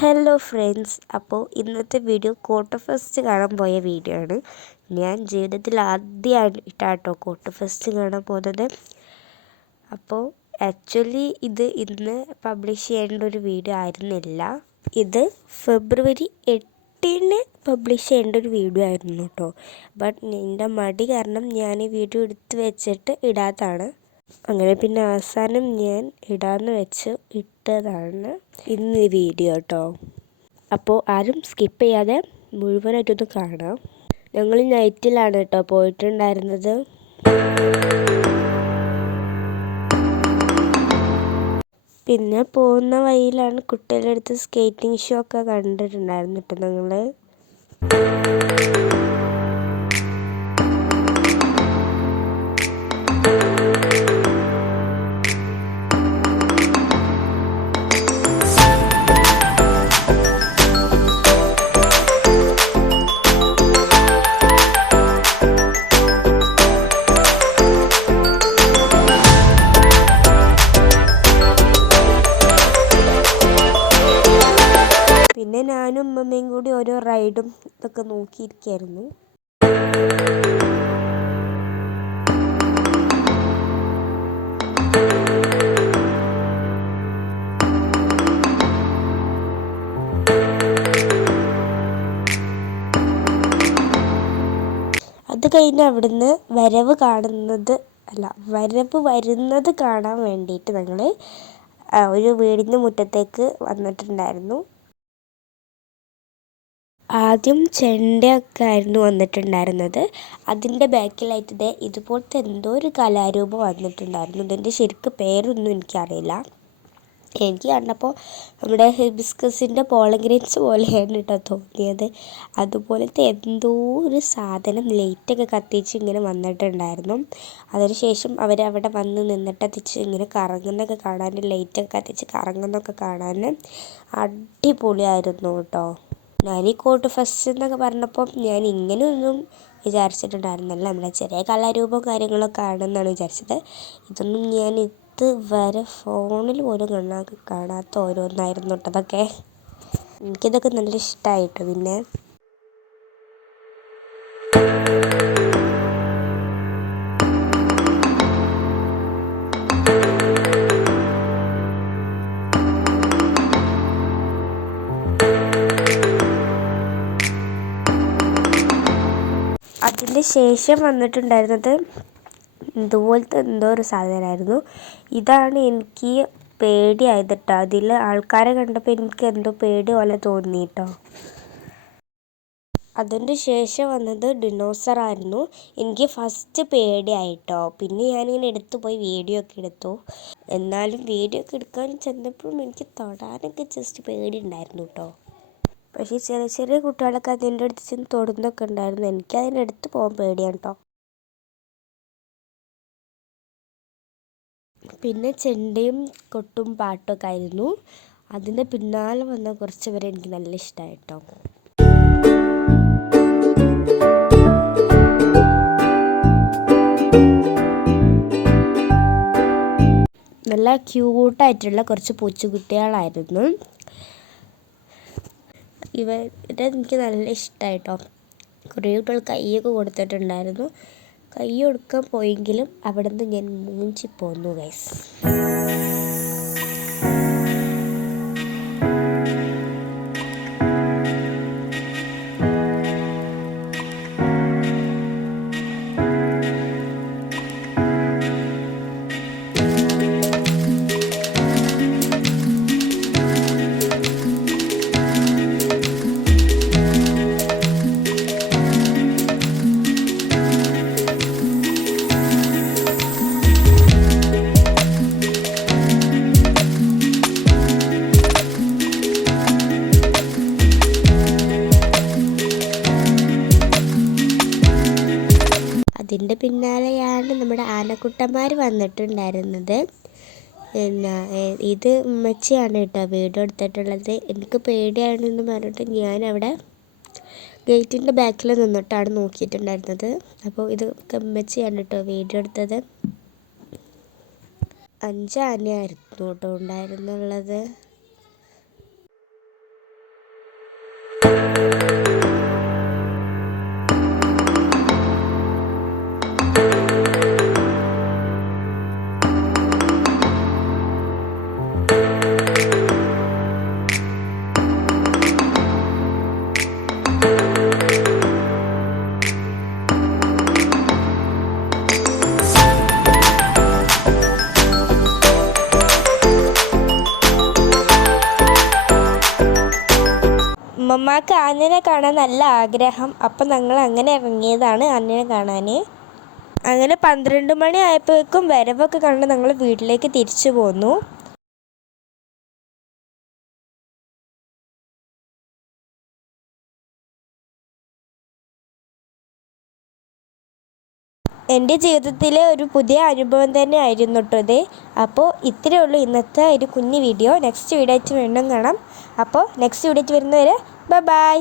Hello friends, അപ്പോൾ ഇന്നത്തെ video കോട്ട ഫെസ്റ്റ് കാണാൻ പോയ വീഡിയോ ആണ്. ഞാൻ ജീവിതത്തിൽ ആദ്യമായിട്ടാട്ടോ കോട്ട ഫെസ്റ്റ് കാണാൻ പോകുന്നത്. അപ്പോൾ ആക്ച്വലി ഇത് ഇന്ന് പബ്ലിഷ് ചെയ്യേണ്ട ഒരു വീഡിയോ ആയിരുന്നില്ല. ഇത് ഫെബ്രുവരി 8 പബ്ലിഷ് ചെയ്യേണ്ട ഒരു വീഡിയോ ആയിരുന്നു കേട്ടോ. ബട്ട് എൻ്റെ മടി കാരണം ഞാൻ ഈ വീഡിയോ എടുത്ത് വെച്ചിട്ട് ഇടാത്തതാണ്. അങ്ങനെ പിന്നെ അവസാനം ഞാൻ ഇടാന്ന് വെച്ച് ഇട്ടതാണ് ഇന്ന് ഈ വീഡിയോ കേട്ടോ. അപ്പോൾ ആരും സ്കിപ്പ് ചെയ്യാതെ മുഴുവനായിട്ടൊന്ന് കാണാം. ഞങ്ങൾ നൈറ്റിലാണ് കേട്ടോ പോയിട്ടുണ്ടായിരുന്നത്. പിന്നെ പോകുന്ന വഴിയിലാണ് കുട്ടികളുടെ അടുത്ത് സ്കേറ്റിംഗ് ഷോ ഒക്കെ കണ്ടിട്ടുണ്ടായിരുന്നു കേട്ടോ ഞങ്ങൾ. പിന്നെ ഞാനും ഉമ്മമ്മയും കൂടി ഓരോ റൈഡും ഇതൊക്കെ നോക്കിയിരിക്കുകയായിരുന്നു. അത് കഴിഞ്ഞ് അവിടുന്ന് വരവ് വരുന്നത് കാണാൻ വേണ്ടിയിട്ട് ഞങ്ങൾ ഒരു വീടിൻ്റെ മുറ്റത്തേക്ക് വന്നിട്ടുണ്ടായിരുന്നു. ആദ്യം ചെണ്ടയൊക്കെ ആയിരുന്നു വന്നിട്ടുണ്ടായിരുന്നത്. അതിൻ്റെ ബാക്കിലായിട്ട് ഇതുപോലത്തെ എന്തോ ഒരു കലാരൂപം വന്നിട്ടുണ്ടായിരുന്നു. ഇതിൻ്റെ ശരിക്കും പേരൊന്നും എനിക്കറിയില്ല. എനിക്ക് കണ്ടപ്പോൾ നമ്മുടെ ഹിബിസ്കസിൻ്റെ പോളഗ്രെയിൻസ് പോലെയാണ് കേട്ടോ തോന്നിയത്. അതുപോലത്തെ എന്തോ ഒരു സാധനം ലൈറ്റൊക്കെ കത്തിച്ച് ഇങ്ങനെ വന്നിട്ടുണ്ടായിരുന്നു. അതിനുശേഷം അവരവിടെ വന്ന് നിന്നിട്ട് ഇങ്ങനെ കറങ്ങുന്നൊക്കെ കാണാൻ, ലൈറ്റൊക്കെ കത്തിച്ച് കറങ്ങുന്നൊക്കെ കാണാൻ അടിപൊളിയായിരുന്നു കേട്ടോ. ഞാൻ ഈ കോട്ട് ഫെസ്റ്റ് എന്നൊക്കെ പറഞ്ഞപ്പോൾ ഞാൻ ഇങ്ങനെയൊന്നും വിചാരിച്ചിട്ടുണ്ടായിരുന്നില്ല. നമ്മുടെ ചെറിയ കലാരൂപവും കാര്യങ്ങളൊക്കെ ആണെന്നാണ് വിചാരിച്ചത്. ഇതൊന്നും ഞാൻ ഇതുവരെ ഫോണിൽ പോലും കാണാത്ത ഓരോന്നായിരുന്നു കേട്ടോ അതൊക്കെ. എനിക്കിതൊക്കെ നല്ല ഇഷ്ടമായിട്ടോ. പിന്നെ അതിൻ്റെ ശേഷം വന്നിട്ടുണ്ടായിരുന്നത് ഇതുപോലത്തെ എന്തോ ഒരു സാധനമായിരുന്നു. ഇതാണ് എനിക്ക് പേടിയായത് കേട്ടോ. അതിൽ ആൾക്കാരെ കണ്ടപ്പോൾ എനിക്ക് എന്തോ പേടി പോലെ തോന്നി കേട്ടോ. അതിൻ്റെ ശേഷം വന്നത് ഡിനോസറായിരുന്നു. എനിക്ക് ഫസ്റ്റ് പേടിയായിട്ടോ. പിന്നെ ഞാനിങ്ങനെ പോയി വീഡിയോ ഒക്കെ എടുത്തു. എന്നാലും വീഡിയോ ഒക്കെ എടുക്കാൻ ചെന്നപ്പോഴും എനിക്ക് തൊടാനൊക്കെ ജസ്റ്റ് പേടി ഉണ്ടായിരുന്നു കേട്ടോ. പക്ഷേ ചെറിയ ചെറിയ കുട്ടികളൊക്കെ അതിൻ്റെ അടുത്ത് ചെന്ന് തൊടുന്നൊക്കെ ഉണ്ടായിരുന്നു. എനിക്ക് അതിനടുത്ത് പോകാൻ പേടിയാണ് കേട്ടോ. പിന്നെ ചെണ്ടയും കൊട്ടും പാട്ടൊക്കെ ആയിരുന്നു. അതിൻ്റെ പിന്നാലെ വന്ന കുറച്ച് പേരെ എനിക്ക് നല്ല ഇഷ്ടമായി കേട്ടോ. നല്ല ക്യൂട്ടായിട്ടുള്ള കുറച്ച് പൂച്ചക്കുട്ടികളായിരുന്നു. ഇവരെ എനിക്ക് നല്ല ഇഷ്ടമായി കേട്ടോ. കുറേ കുട്ടികൾ കൈയൊക്കെ കൊടുത്തിട്ടുണ്ടായിരുന്നു. കൈ കൊടുക്കാൻ പോയെങ്കിലും അവിടെ നിന്ന് ഞാൻ മൂഞ്ചി പോന്നു ഗൈസ്. അതിൻ്റെ പിന്നാലെയാണ് നമ്മുടെ ആനക്കുട്ടന്മാർ വന്നിട്ടുണ്ടായിരുന്നത്. പിന്നെ ഇത് ഉമ്മച്ചിയാണ് കേട്ടോ വീഡിയോ എടുത്തിട്ടുള്ളത്. എനിക്ക് പേടിയാണെന്ന് പറഞ്ഞിട്ട് ഞാനവിടെ ഗേറ്റിൻ്റെ ബാക്കിൽ നിന്നിട്ടാണ് നോക്കിയിട്ടുണ്ടായിരുന്നത്. അപ്പോൾ ഇത് ഉമ്മച്ചിയാണ് കേട്ടോ വീഡിയോ എടുത്തത്. 5 ആനയായിരുന്നു കേട്ടോ ഉണ്ടായിരുന്നുള്ളത്. അമ്മമ്മക്ക് ആനനെ കാണാൻ നല്ല ആഗ്രഹം. അപ്പം ഞങ്ങൾ അങ്ങനെ ഇറങ്ങിയതാണ് ആനനെ കാണാൻ. അങ്ങനെ 12 മണി ആയപ്പോഴേക്കും വരവൊക്കെ കണ്ട് ഞങ്ങൾ വീട്ടിലേക്ക് തിരിച്ചു പോന്നു. എൻ്റെ ജീവിതത്തിലെ ഒരു പുതിയ അനുഭവം തന്നെ ആയിരുന്നു കേട്ടോ ഇത്. അപ്പോൾ ഇത്രയേ ഉള്ളൂ ഇന്നത്തെ ഒരു കുഞ്ഞു വീഡിയോ. നെക്സ്റ്റ് വീഡിയോ ആയിട്ട് വീണ്ടും കാണാം. അപ്പോൾ നെക്സ്റ്റ് വീഡിയോ ആയിട്ട് വരുന്നവരെ ബൈ.